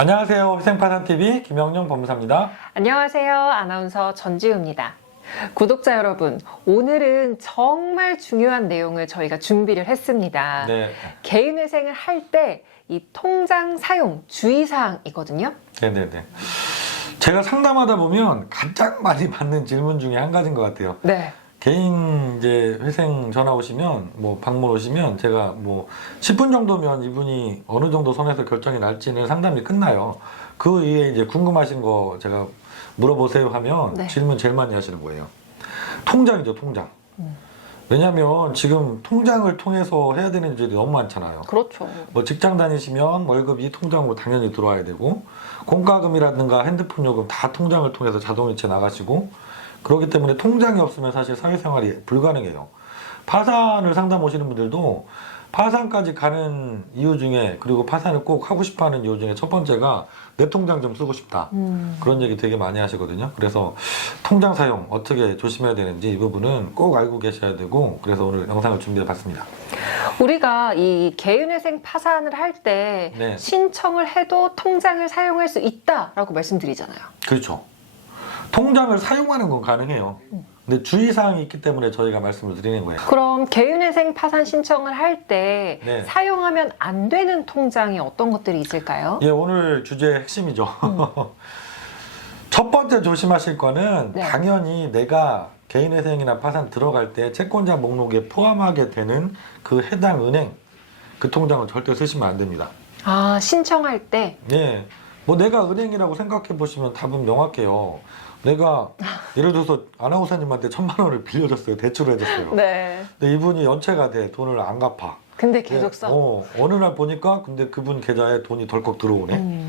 안녕하세요. 희생파산TV 김영용 법무사입니다. 안녕하세요. 아나운서 전지우입니다. 구독자 여러분, 오늘은 정말 중요한 내용을 저희가 준비를 했습니다. 네. 개인회생을 할 때 이 통장 사용 주의사항이거든요. 네네네. 제가 상담하다 보면 가장 많이 받는 질문 중에 한 가지인 것 같아요. 네. 개인 이제 회생 전화 오시면, 방문 오시면 제가 10분 정도면 이분이 어느 정도 선에서 결정이 날지는 상담이 끝나요. 그 이후에 이제 궁금하신 거 제가 물어보세요 하면 네. 질문 제일 많이 하시는 거예요. 통장이죠, 통장. 왜냐면 지금 통장을 통해서 해야 되는 일이 너무 많잖아요. 그렇죠. 직장 다니시면 월급이 통장으로 당연히 들어와야 되고, 공과금이라든가 핸드폰 요금 다 통장을 통해서 자동이체 나가시고, 그렇기 때문에 통장이 없으면 사실 사회생활이 불가능해요. 파산을 상담 오시는 분들도 파산까지 가는 이유 중에, 그리고 파산을 꼭 하고 싶어 하는 이유 중에 첫 번째가 내 통장 좀 쓰고 싶다. 그런 얘기 되게 많이 하시거든요. 그래서 통장 사용 어떻게 조심해야 되는지 이 부분은 꼭 알고 계셔야 되고, 그래서 오늘 영상을 준비해 봤습니다. 우리가 이 개인회생 파산을 할 때 네. 신청을 해도 통장을 사용할 수 있다라고 말씀드리잖아요. 그렇죠. 통장을 사용하는 건 가능해요. 근데 주의사항이 있기 때문에 저희가 말씀을 드리는 거예요. 그럼 개인회생 파산 신청을 할 때 네. 사용하면 안 되는 통장이 어떤 것들이 있을까요? 예, 오늘 주제의 핵심이죠. 첫 번째 조심하실 거는 네. 당연히 내가 개인회생이나 파산 들어갈 때 채권자 목록에 포함하게 되는 그 해당 은행, 그 통장은 절대 쓰시면 안 됩니다. 아, 신청할 때? 예, 내가 은행이라고 생각해 보시면 답은 명확해요. 내가 예를 들어서 아나운서님한테 1,000만 원을 빌려줬어요. 대출을 해줬어요. 네. 근데 이분이 연체가 돼. 돈을 안 갚아. 근데 계속 써? 어느 날 보니까 근데 그분 계좌에 돈이 덜컥 들어오네.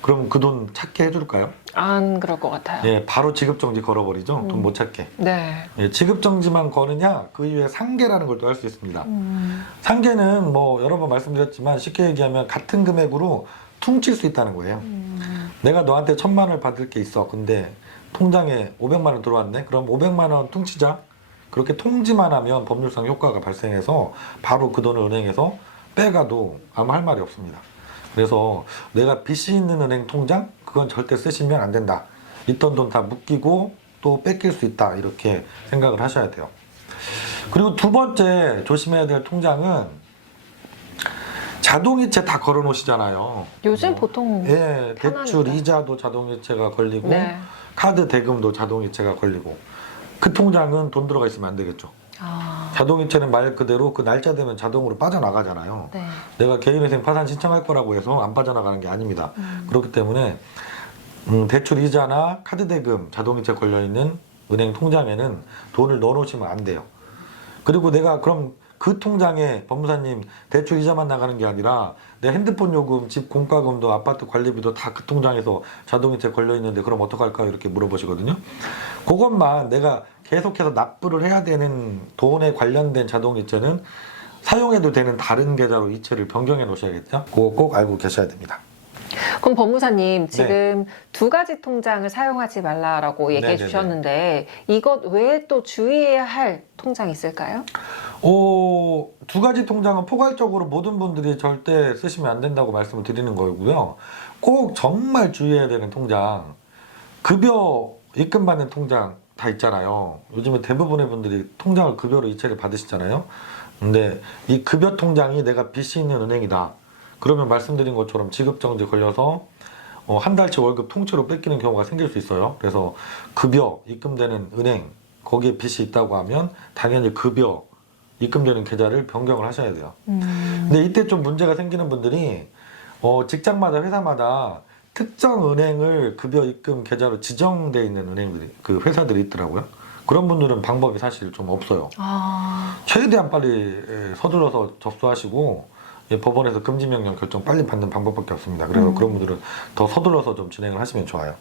그럼 그 돈 찾게 해줄까요? 안 그럴 것 같아요. 예, 바로 지급정지 걸어버리죠. 돈 못 찾게. 네. 예, 지급정지만 거느냐? 그 이후에 상계라는 걸 또 할 수 있습니다. 상계는 여러 번 말씀드렸지만 쉽게 얘기하면 같은 금액으로 퉁칠 수 있다는 거예요. 내가 너한테 1,000만 원을 받을 게 있어. 근데 통장에 500만 원 들어왔네. 그럼 500만 원 퉁치자. 그렇게 통지만 하면 법률상 효과가 발생해서 바로 그 돈을 은행에서 빼가도 아무 할 말이 없습니다. 그래서 내가 빚이 있는 은행 통장 그건 절대 쓰시면 안 된다. 있던 돈 다 묶이고 또 뺏길 수 있다. 이렇게 생각을 하셔야 돼요. 그리고 두 번째 조심해야 될 통장은 자동이체 다 걸어 놓으시잖아요. 요즘 보통 예, 편하니까. 대출 이자도 자동이체가 걸리고 네. 카드 대금도 자동이체가 걸리고, 그 통장은 돈 들어가 있으면 안 되겠죠. 아, 자동이체는 말 그대로 그 날짜 되면 자동으로 빠져나가잖아요. 네. 내가 개인회생 파산 신청할 거라고 해서 안 빠져나가는 게 아닙니다. 그렇기 때문에 대출 이자나 카드 대금 자동이체 걸려있는 은행 통장에는 돈을 넣어놓으시면 안 돼요. 그리고 내가 그럼 그 통장에 법무사님 대출 이자만 나가는 게 아니라 내 핸드폰 요금, 집 공과금도 아파트 관리비도 다 그 통장에서 자동이체 걸려있는데 그럼 어떡할까요? 이렇게 물어보시거든요. 그것만 내가 계속해서 납부를 해야 되는 돈에 관련된 자동이체는 사용해도 되는 다른 계좌로 이체를 변경해 놓으셔야겠죠. 그거 꼭 알고 계셔야 됩니다. 그럼 법무사님 지금 두 가지 통장을 사용하지 말라라고 얘기해 네네네. 주셨는데 이것 외에 또 주의해야 할 통장이 있을까요? 두 가지 통장은 포괄적으로 모든 분들이 절대 쓰시면 안 된다고 말씀을 드리는 거고요. 꼭 정말 주의해야 되는 통장, 급여 입금받는 통장 다 있잖아요. 요즘에 대부분의 분들이 통장을 급여로 이체를 받으시잖아요. 근데 이 급여 통장이 내가 빚이 있는 은행이다. 그러면 말씀드린 것처럼 지급정지 걸려서 한 달치 월급 통째로 뺏기는 경우가 생길 수 있어요. 그래서 급여 입금되는 은행, 거기에 빚이 있다고 하면 당연히 급여 입금되는 계좌를 변경을 하셔야 돼요. 근데 이때 좀 문제가 생기는 분들이 직장마다 회사마다 특정 은행을 급여 입금 계좌로 지정되어 있는 은행들이, 그 회사들이 있더라고요. 그런 분들은 방법이 사실 좀 없어요. 아, 최대한 빨리 서둘러서 접수하시고 법원에서 금지명령 결정 빨리 받는 방법밖에 없습니다. 그래서 그런 분들은 더 서둘러서 좀 진행을 하시면 좋아요.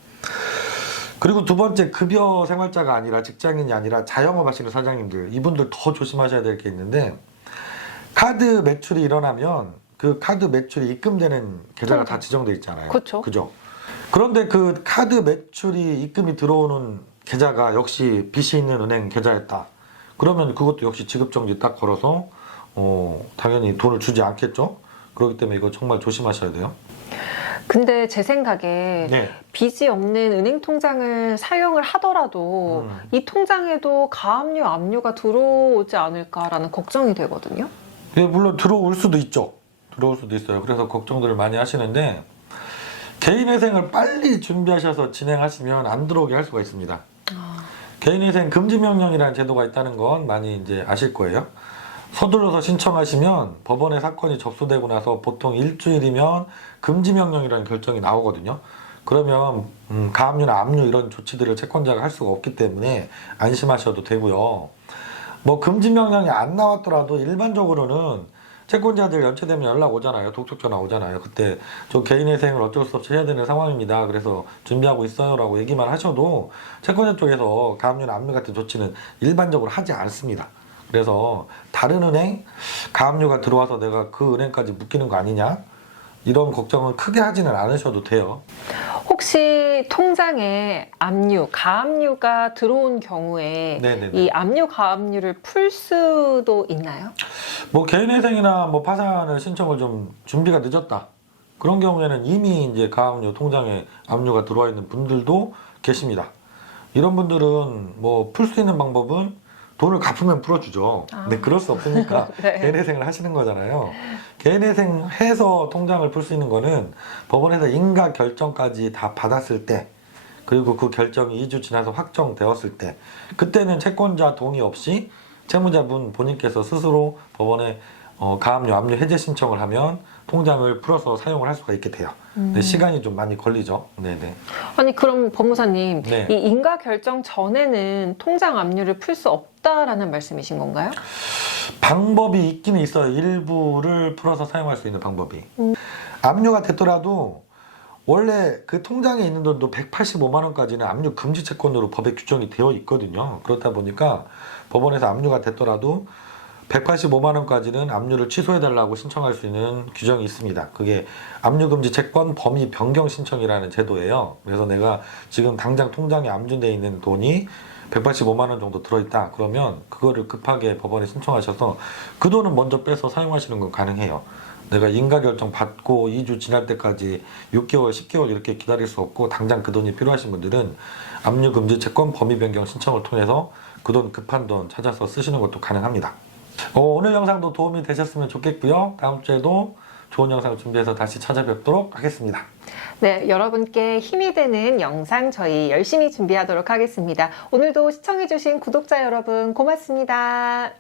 그리고 두 번째, 급여 생활자가 아니라 직장인이 아니라 자영업 하시는 사장님들, 이분들 더 조심하셔야 될 게 있는데, 카드 매출이 일어나면 그 카드 매출이 입금되는 계좌가 다 지정돼 있잖아요. 그쵸. 그죠? 그런데 그 카드 매출이 입금이 들어오는 계좌가 역시 빚이 있는 은행 계좌였다. 그러면 그것도 역시 지급정지 딱 걸어서 당연히 돈을 주지 않겠죠. 그렇기 때문에 이거 정말 조심하셔야 돼요. 근데 제 생각에 네. 빚이 없는 은행 통장을 사용을 하더라도 이 통장에도 가압류, 압류가 들어오지 않을까라는 걱정이 되거든요. 예, 물론 들어올 수도 있죠. 들어올 수도 있어요. 그래서 걱정들을 많이 하시는데 개인회생을 빨리 준비하셔서 진행하시면 안 들어오게 할 수가 있습니다. 개인회생 금지명령이라는 제도가 있다는 건 많이 이제 아실 거예요. 서둘러서 신청하시면 법원에 사건이 접수되고 나서 보통 일주일이면 금지명령이라는 결정이 나오거든요. 그러면 가압류나 압류 이런 조치들을 채권자가 할 수가 없기 때문에 안심하셔도 되고요. 뭐 금지명령이 안 나왔더라도 일반적으로는 채권자들 연체되면 연락 오잖아요. 독촉 전화 오잖아요. 그때 저 개인회생을 어쩔 수 없이 해야 되는 상황입니다. 그래서 준비하고 있어요 라고 얘기만 하셔도 채권자 쪽에서 가압류나 압류 같은 조치는 일반적으로 하지 않습니다. 그래서 다른 은행 가압류가 들어와서 내가 그 은행까지 묶이는 거 아니냐 이런 걱정은 크게 하지는 않으셔도 돼요. 혹시 통장에 압류, 가압류가 들어온 경우에 네네네. 이 압류, 가압류를 풀 수도 있나요? 뭐 개인회생이나 뭐 파산을 신청을 좀 준비가 늦었다. 그런 경우에는 이미 이제 가압류 통장에 압류가 들어와 있는 분들도 계십니다. 이런 분들은 뭐 풀 수 있는 방법은 돈을 갚으면 풀어주죠. 근데 그럴 수 없으니까 네. 개인회생을 하시는 거잖아요. 개인회생 해서 통장을 풀 수 있는 거는 법원에서 인가 결정까지 다 받았을 때 그리고 그 결정이 2주 지나서 확정되었을 때 그때는 채권자 동의 없이 채무자분 본인께서 스스로 법원에 가압류, 압류 해제 신청을 하면 통장을 풀어서 사용을 할 수가 있게 돼요. 근데 시간이 좀 많이 걸리죠. 네네. 아니 그럼 법무사님, 네. 이 인가 결정 전에는 통장 압류를 풀 수 없다라는 말씀이신 건가요? 방법이 있기는 있어요. 일부를 풀어서 사용할 수 있는 방법이. 압류가 됐더라도 원래 그 통장에 있는 돈도 185만 원까지는 압류 금지 채권으로 법에 규정이 되어 있거든요. 그렇다 보니까 법원에서 압류가 됐더라도 185만 원까지는 압류를 취소해달라고 신청할 수 있는 규정이 있습니다. 그게 압류금지 채권 범위 변경 신청이라는 제도예요. 그래서 내가 지금 당장 통장에 압류되어 있는 돈이 185만 원 정도 들어있다. 그러면 그거를 급하게 법원에 신청하셔서 그 돈은 먼저 빼서 사용하시는 건 가능해요. 내가 인가 결정 받고 2주 지날 때까지 6개월, 10개월 이렇게 기다릴 수 없고 당장 그 돈이 필요하신 분들은 압류금지 채권 범위 변경 신청을 통해서 그 돈 급한 돈 찾아서 쓰시는 것도 가능합니다. 오늘 영상도 도움이 되셨으면 좋겠고요. 다음 주에도 좋은 영상 준비해서 다시 찾아뵙도록 하겠습니다. 네, 여러분께 힘이 되는 영상 저희 열심히 준비하도록 하겠습니다. 오늘도 시청해주신 구독자 여러분 고맙습니다.